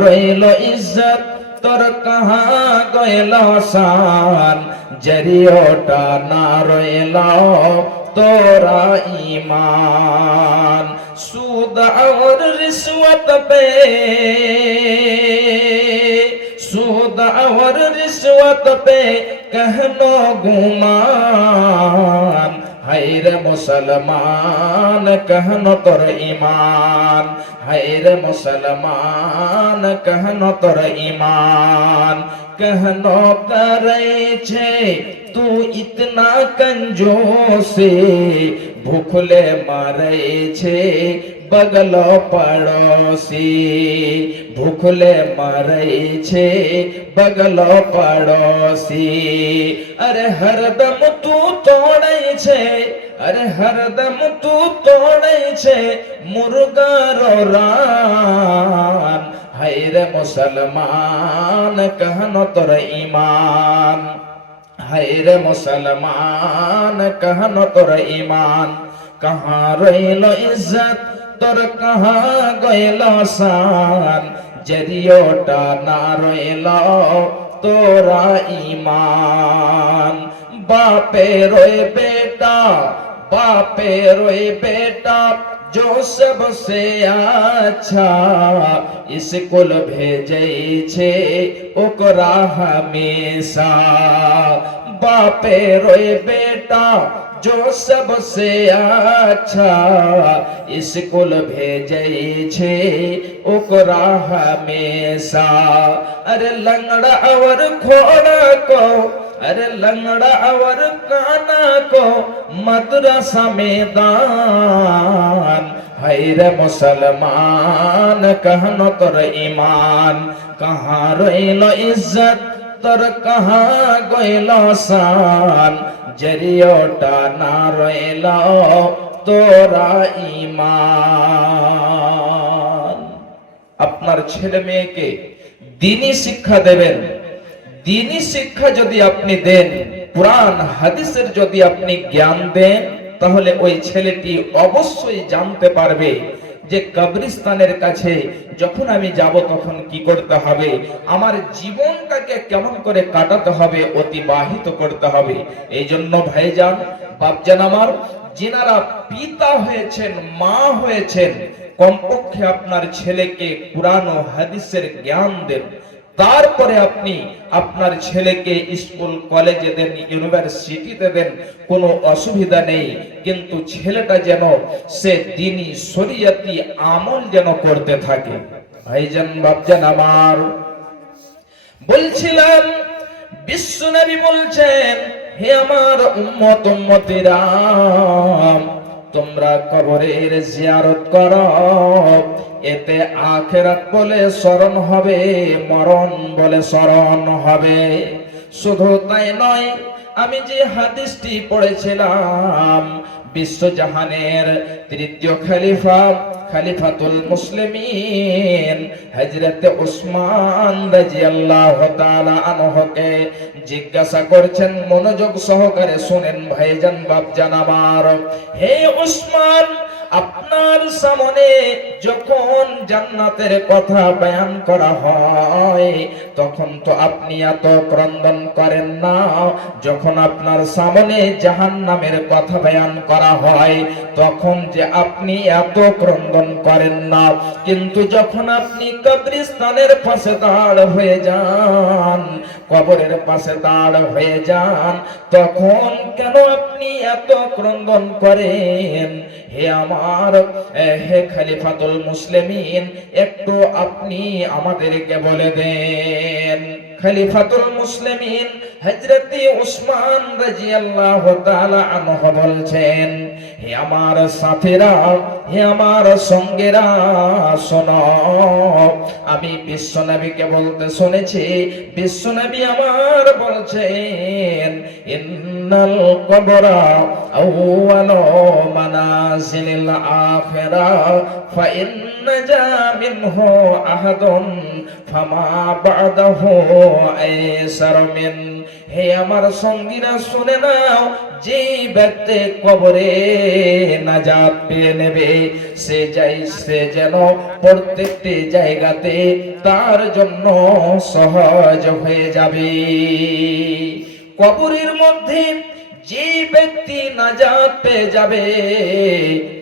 রইল ইজ্জত তোর কাহা গইল শান, জরিওটা না রইল তোরা ঈমান। সুদ और रिश्वत पे, सूद और रिश्वत पे कहनो गुमान, हायर मुसलमान कहनो तोर ईमान, हायर मुसलमान कहनो तोर ईमान। कहनो करे छे तू इतना कंजूसी, भूखले मारे छे बगलो पड़ोसी, भूखले मरे छे बगलो पड़ोसी। अरे हरदम तू तोड़े छे, अरे हरदम तू तोड़े छे मुर्गारो रान, हायर मुसलमान कहनो तोर ईमान, हायर मुसलमान कहनो तोर ईमान। कहाँ रइल इज्जत তোর কাহা গইল শান, জরিওটা না রইল তোরা ঈমান। বাপে রই বেটা, বাপে রই বেটা जो सबसे अच्छा, स्कूल भेजे छे ओकरा हमेशा। बापे रोए बेटा जो सबसे अच्छा, स्कूल भेजे छे ओकरा हमेशा। अरे लंगड़ा और घोड़ा को, अरे लंगड़ा और काना को मदरसा में दान, हायर मुसलमान कहनो तोर ईमान। कहाँ रइल इज्जत তোর কাহা গইল শান, জরিওটা না রইল তোরা ঈমান। আপনার ছেলে মেয়েকে দ্বীনি শিক্ষা দেবেন, দ্বীনি শিক্ষা যদি আপনি দেন, কুরআন হাদিসের যদি আপনি জ্ঞান দেন, তাহলে ওই ছেলেটি অবশ্যই জানতে পারবে যে কবরস্থানের কাছে যখন আমি যাব তখন কি করতে হবে, আমার জীবনটাকে কেমন করে কাটাতে হবে, অতিবাহিত করতে হবে। এই জন্য ভাইজান বাপজান আমার, যিনারা পিতা হয়েছেন, মা হয়েছেন, কমপক্ষে আপনার ছেলেকে কুরআন ও হাদিসের জ্ঞান দেন। তারপরে আপনি আপনার ছেলেকে স্কুল কলেজে দেন, ইউনিভার্সিটিতে দেন, কোনো অসুবিধা নেই, কিন্তু ছেলেটা যেন সে দ্বীনি শরীয়তি আমল যেন করতে থাকে। ভাইজান বাপজান আমার, বলছিলাম বিশ্বনবী বলছেন, হে আমার উম্মত উম্মতিরা, তোমরা কবরের জিয়ারত করো, এতে আখিরাত বলে স্মরণ হবে, মরণ বলে স্মরণ হবে। শুধু তাই নয়, আমি যে হাদিসটি পড়েছিলাম, বিশ্বজাহানের তৃতীয় খলিফা, খলিফাতুল মুসলিমিন হযরতে উসমান রাদিয়াল্লাহু তাআলা আনহুকে জিজ্ঞাসা করছেন, মনোযোগ সহকারে শুনেন ভাইজান বাপজান আমার। হে উসমান, আপনার সামনে যখন জান্নাতের কথা বয়ান করা হয় তখন তো আপনি এত ক্রন্দন করেন না, যখন আপনার সামনে জাহান্নামের কথা বয়ান করা হয় তখন যে আপনি এত ক্রন্দন করেন না, কিন্তু যখন আপনি কবরস্থানের পাশে দাঁড় হয়ে যান, কবরের পাশে দাঁড় হয়ে যান, তখন কেন আপনি এত ক্রন্দন করেন? হে আমার, হে খলিফাতুল মুসলিমিন, একটু আপনি আমাদেরকে বলে দেন। খলিফাতুল মুসলিমিন হযরতে উসমান রাদিয়াল্লাহু তাআলা আনহু বলছেন, হে আমার সাথীরা, হে আমার সঙ্গীরা, শোনো, আমি বিশ্বনবীকে বলতে শুনেছি, বিশ্বনবী আমার বলছেন, ইন্নাল কবরা আউয়ালু মানাজিলিল আখিরাহ ফা ইন্নাজা মিনহু আহাদুন ফামা বা'দাহু আইসার মিন হে আমার সঙ্গীরা শুনে নাও, যে ব্যক্তি কবরে নাজাত পেয়ে নেবে সে যেন প্রত্যেকটি জায়গাতে তার জন্য সহজ হয়ে যাবে। কবরের মধ্যে যে ব্যক্তি নাজাত পেয়ে যাবে,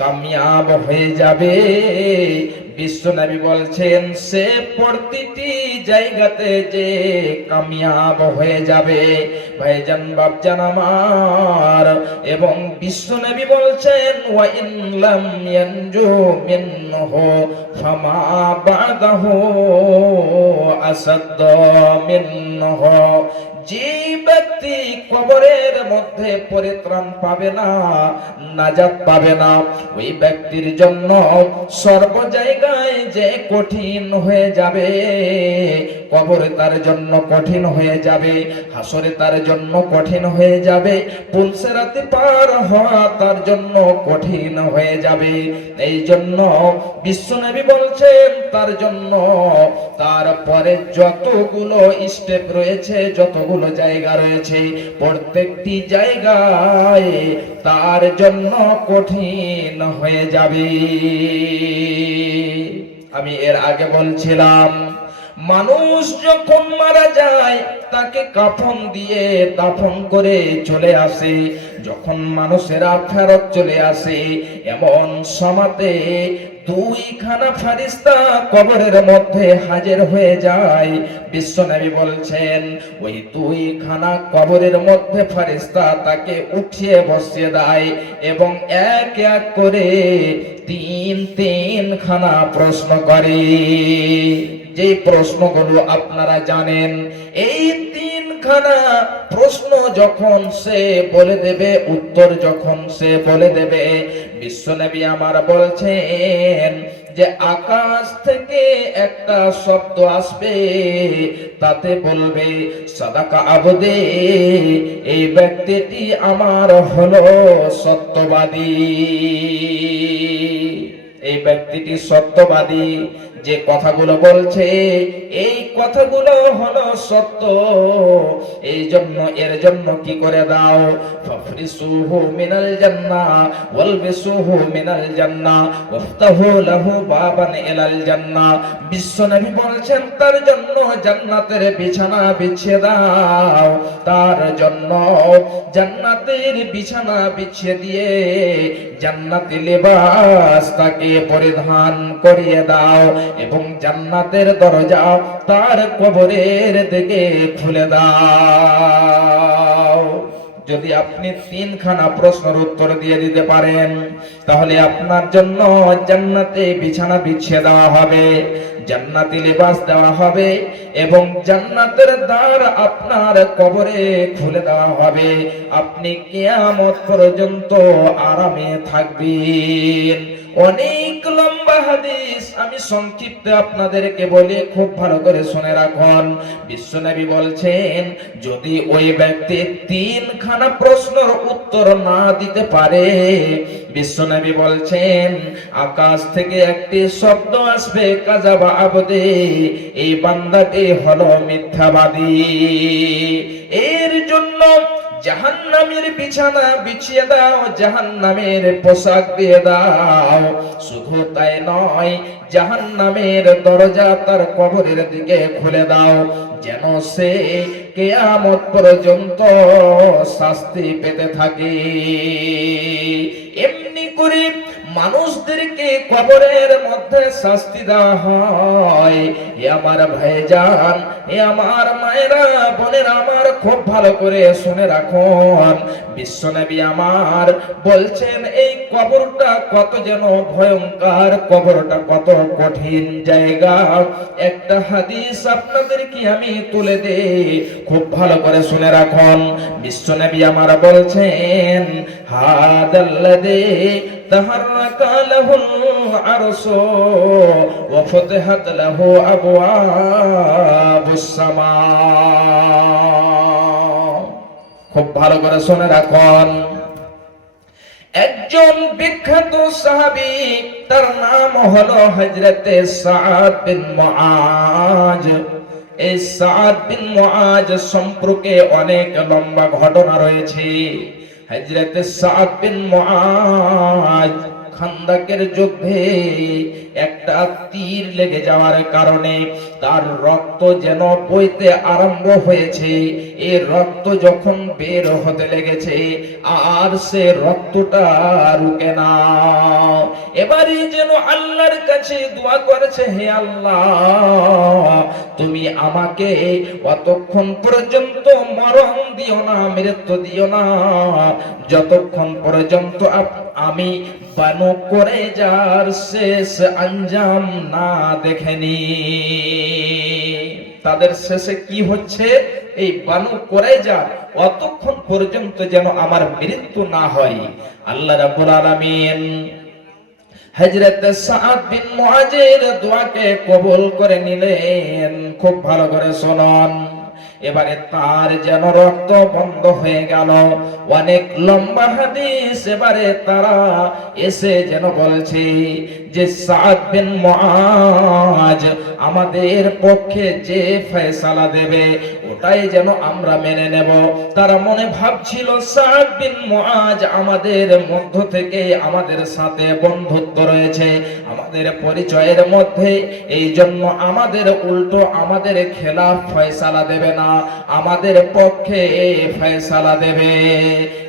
কামিয়াব হয়ে যাবে, বিশ্বনবী বলছেন সে প্রতিটি জায়গাতে যে কামিয়াব হয়ে যাবে। ভাইজান বাপজান আমার, এবং বিশ্বনবী বলছেন ওয়া ইন লাম ইয়ানজু মিনহু ফামা বাদাহু আসাদ মিনহু। যে ব্যক্তি কবরের মধ্যে পরিত্রাণ পাবে না, নাজাত পাবে না, ওই ব্যক্তির জন্য সর্ব জায়গায় যে কঠিন হয়ে যাবে। কবরে তার জন্য কঠিন হয়ে যাবে, হাসরে তার জন্য কঠিন হয়ে যাবে, পুলসিরাতে পার হওয়া তার জন্য কঠিন হয়ে যাবে। এই জন্য বিশ্বনবী বলছেন তার জন্য তারপরে যতগুলো স্টেপ রয়েছে, যতগুলো জায়গা রয়েছে, প্রত্যেকটি জায়গায় তার জন্য কঠিন হয়ে যাবে। আমি এর আগে বলছিলাম, মানুষ যখন মারা যায় তাকে কাফন দিয়ে দাফন করে চলে আসে। যখন মানুষেরা ফেরত চলে আসে, এমন সময়তে দুইখানা ফারিস্তা কবরের মধ্যে হাজির হয়ে যায়। বিশ্বনবী বলছেন ওই দুইখানা কবরের মধ্যে ফারিস্তা তাকে উঠিয়ে বসিয়ে দেয় এবং এক এক করে তিন খানা প্রশ্ন করে। যে প্রশ্নগুলো আপনারা জানেন, এই তিনখানা প্রশ্ন যখন সে বলে দেবে, উত্তর যখন সে বলে দেবে, বিশ্বনবী আমার বলছেন যে আকাশ থেকে একটা শব্দ আসবে, তাতে বলবে সাদাকা আবদে, এই ব্যক্তিটি আমার হলো সত্যবাদী। এই ব্যক্তিটি সত্যবাদী, যে কথাগুলো বলছে এই কথাগুলো হলো সত্য। এই জন্য এর জন্য কি করে দাও, ফাফরিসুহু মিনাল জান্নাহ ওয়ালবিসুহু মিনাল জান্নাহ ওয়াফতাহু লাহু বাবান ইলাল জান্নাহ। বিশ্বনবী বলেছেন তার জন্য জান্নাতের বিছানা বিছিয়ে দাও, তার জন্য জান্নাতের বিছানা বিছিয়ে দিয়ে জান্নাতি লিবাস তাকে পরিধান করিয়ে দাও এবং জান্নাতের দরজা তার কবরের দিকে খুলে দাও। যদি আপনি তিনখানা প্রশ্নের উত্তর দিয়ে দিতে পারেন, তাহলে আপনার জন্য জান্নাতে বিছানা বিছিয়ে দেওয়া হবে, জান্নাতি লিবাস দেওয়া হবে এবং জান্নাতের দ্বার আপনার কবরে খুলে দেওয়া হবে। আপনি কিয়ামত পর্যন্ত আরামে থাকবেন। অনেক লম্বা হাদিস, আমি সংক্ষিপ্ত আপনাদেরকে বলি, খুব ভালো করে শুনে রাখুন। বিশ্বনবী বলছেন যদি ওই ব্যক্তি তিনখানা প্রশ্নের উত্তর না দিতে পারে, বিশ্বনবী বলছেন আকাশ থেকে একটি শব্দ আসবে, কাযাবা আবদে, এই বান্দাটি হলো মিথ্যাবাদী। এর জন্য জাহান্নামের বিছানা বিছিয়ে দাও, জাহান্নামের পোশাক দিয়ে দাও। শুধু তাই নয়, জাহান্নামের দরজা তার কবরের দিকে খুলে দাও, যেন সে কিয়ামত পর্যন্ত শাস্তি পেতে থাকে। এমনি করে মানুষদেরকে কবরের মধ্যে শাস্তি দেওয়া হয়। এ আমার ভাইজান, এ আমার মায়েরা, বোনেরা আমার, খুব ভালো করে শুনে রাখুন। বিশ্বনবী আমার বলছেন এই কবরটা কত যেন ভয়ঙ্কর, কবরটা কত কঠিন জায়গা। একটা হাদিস আপনাদেরকে আমি তুলে দেই, খুব ভালো করে শুনে রাখুন। বিশ্বনবী আমার বলছেন হাদাল্লাযী তাহাররাকা লাহুল আরশু ওয়া ফুতিহাত লাহু আবওয়াবুস সামা। খুব ভালো করে শুনে রাখুন। একজন বিখ্যাত সাহাবী, তার নাম হলো হযরতে সাদ বিন মুআজ। এই সাদ বিন মুআজ সম্পর্কে অনেক লম্বা ঘটনা রয়েছে। হযরত সাদ বিন মুআজ খান্দাকের যুদ্ধে একটা তীর লেগে যাওয়ার কারণে তার রক্ত যেন বইতে আরম্ভ হয়েছে। এই রক্ত যখন বের হতে লেগেছে আর সে রক্তটা রুকে না। এবারে যেন আল্লাহর কাছে দোয়া করেছে, হে আল্লাহ তুমি আমাকে অতক্ষণ পর্যন্ত মরণ দিও না, মৃত্যু দিও না, যতক্ষণ পর্যন্ত আমি বানু কুরাইজার শেষ আঞ্জাম না দেখেনি। তাদের শেষে কি হচ্ছে, এই বানু কুরাইজা অতক্ষণ পর্যন্ত যেন আমার মৃত্যু না হয়। আল্লাহ রাব্বুল আলামিন হযরত সাদ বিন মুআজের দোয়াকে কবুল করে নিলেন। খুব ভালো করে শুনুন, এবারে তার যেন রক্ত বন্ধ হয়ে গেল। অনেক লম্বা হাদিস এবারে তারা এসে যেন বলছে যে সাদ বিন মুআজ আমাদের পক্ষে যে ফয়সালা দেবে ওটাই যেন আমরা মেনে নেব। তারা মনে ভাবছিল সাদ বিন মুআজ আমাদের মধ্য থেকে আমাদের সাথে বন্ধুত্ব রয়েছে, আমাদের পরিচয়ের মধ্যে, এই জন্য আমাদের উল্টো আমাদের খেলাফ ফয়সালা দেবে না, আমাদের পক্ষে ফয়সালা দেবে।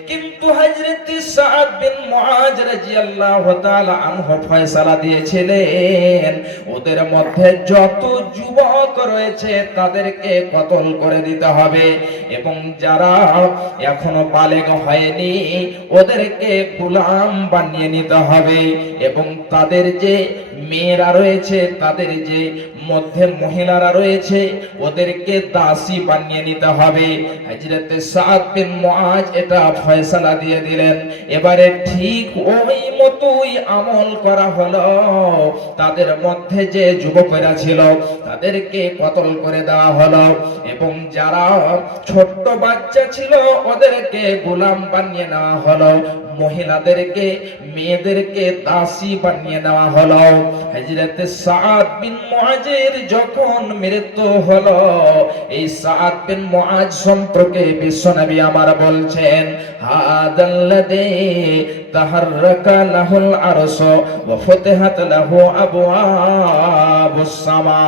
কিন্তু হযরত সাদ বিন মুআজ রাদিয়াল্লাহু তাআলা আনহু ফয়সালা দিয়েছিলেন ওদের মধ্যে যত যুবক রয়েছে তাদেরকে কতল করে দিতে হবে, এবং যারা এখনো বালেগ হয়নি ওদেরকে গোলাম বানিয়ে নিতে হবে, এবং তাদের যে মেয়েরা রয়েছে, তাদের যে মধ্যে মহিলারা রয়েছে ওদেরকে দাসী বানিয়ে নিতে হবে। হযরত সাদ বিন মুআজ এটা ফয়সালা দিয়ে দিলেন। এবারে ঠিক ওই মতোই আমল করা হলো। তাদের মধ্যে যে যুবকেরা ছিল তাদেরকে কতল করে দেওয়া হলো, এবং যারা ছোট্ট বাচ্চা ছিল ওদেরকে গোলাম বানিয়ে নেওয়া হলো, মহিলাদেরকে মেয়েদেরকে দাসী বানিয়ে নেওয়া হলো। হযরত সাদ বিন মুআজের যখন মৃত্যু হলো, এই সাদ বিন মুআজ সম্পর্কে বিশ্বনবী আমার বলছেন, হাদাল্লাযী তাহাররাকা লাহুল আরশ ওয়া ফুতিহাত লাহু আবওয়াবুস সামা।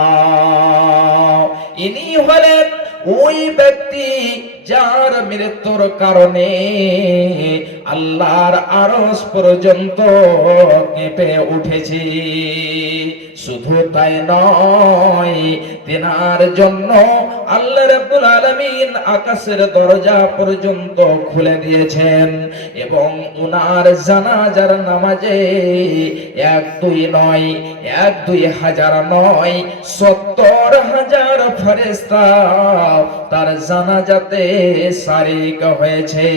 ইনি হলেন ওই ব্যক্তি যার মৃত্যুর কারণে আল্লাহর আরশ পর্যন্ত কেঁপে উঠেছে। শুধু তাই নয়, তিনার জন্য আল্লাহ রাব্বুল আলামিন আকাশের দরজা পর্যন্ত খুলে দিয়েছেন, এবং উনার জানাজার নামাজে 1-2 নয়, 1-2 হাজার নয়, 70,000 ফেরেশতা তার জানাজাতে শারিক হয়েছে।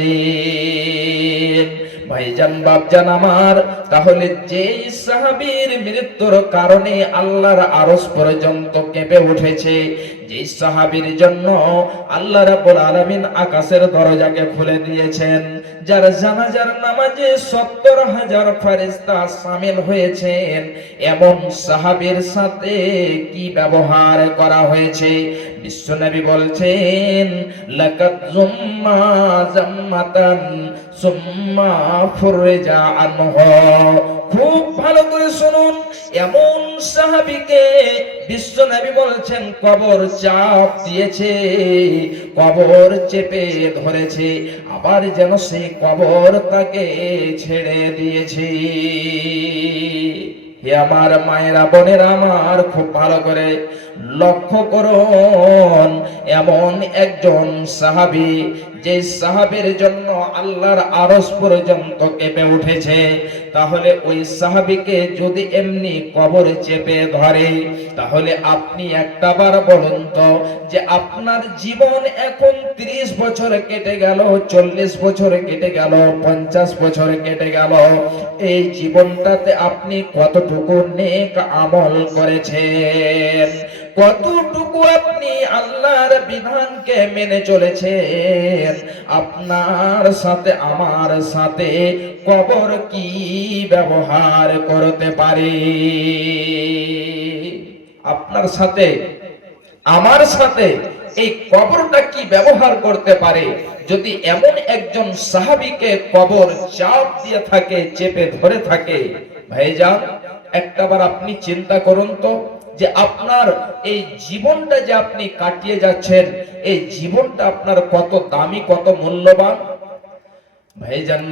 ভাইজান বাপজান আমার, তাহলে যেই সাহাবীর মৃত্যুর কারণে আল্লাহর আরশ পর্যন্ত কেঁপে উঠেছে, যেই সাহাবীর জন্য আল্লাহ রাব্বুল আলামিন আকাশের দরজাকে খুলে দিয়েছেন, যার জানাজার নামাজে 70,000 ফেরেশতা শামিল হয়েছেন, এমন সাহাবীর সাথে কি ব্যবহার করা হয়েছে? বিশ্বনবী বলছেন, লাকাদ জুম্মা জাম্মাতান সুম্মা ফুরজা আনহু। খুব ভালো করে শুনুন, এমন সাহাবীকে বিশ্বনবী বলছেন কবর চাপ দিয়েছে, কবর চেপে ধরেছে, আবার যেন সেই কবর তাকে ছেড়ে দিয়েছে। হে আমার মায়েরা বোনেরা আমার, খুব ভালো করে লক্ষ্য করুন, এমন একজন সাহাবী যে সাহাবীর জন্য আল্লাহর আরশ পর্যন্ত কেঁপে উঠেছে, তাহলে ওই সাহাবীকে যদি এমনি কবর চেপে ধরে, তাহলে আপনি একটাবার বলুন তো যে আপনার জীবন এখন 30 বছর কেটে গেল, 40 বছর কেটে গেল, 50 বছর কেটে গেল, এই জীবনটাতে আপনি কতটুকু নেক আমল করেছেন, কতটুকু আপনি আল্লাহর বিধানকে মেনে চলেছেন? আপনার সাথে আমার সাথে কবর কি ব্যবহার করতে পারে? আপনার সাথে আমার সাথে এই কবরটা কি ব্যবহার করতে পারে। যদি এমন একজন সাহাবীকে কবর চাপ দিয়ে থাকে, চেপে ধরে থাকে, ভাইজান একটাবার আপনি চিন্তা করুন তো, যে আপনার এই জীবনটা যে আপনি কাটিয়ে যাচ্ছেন, এই জীবনটা আপনার কত দামি, কত মূল্যবান। ভাইজান